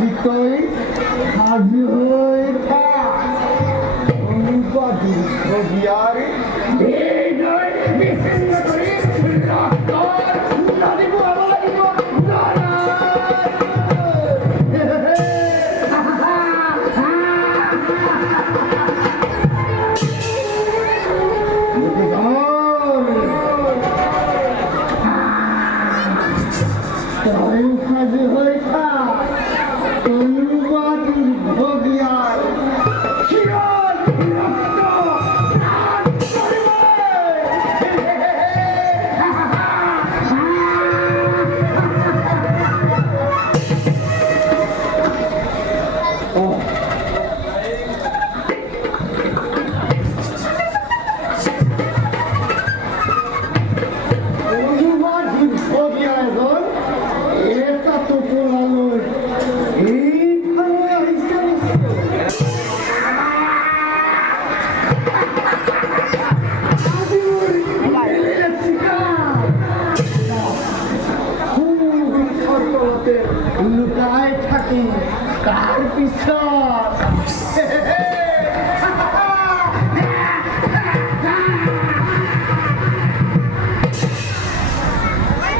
তুই হাজি হয়ে থাক এই নয় বিচ্ছিন্ন করি রক্ত লাগিব লাগিব হাজি হয়ে থাক অনুবাদী ভোগিয়ার লুকায় থাকি কার পিছন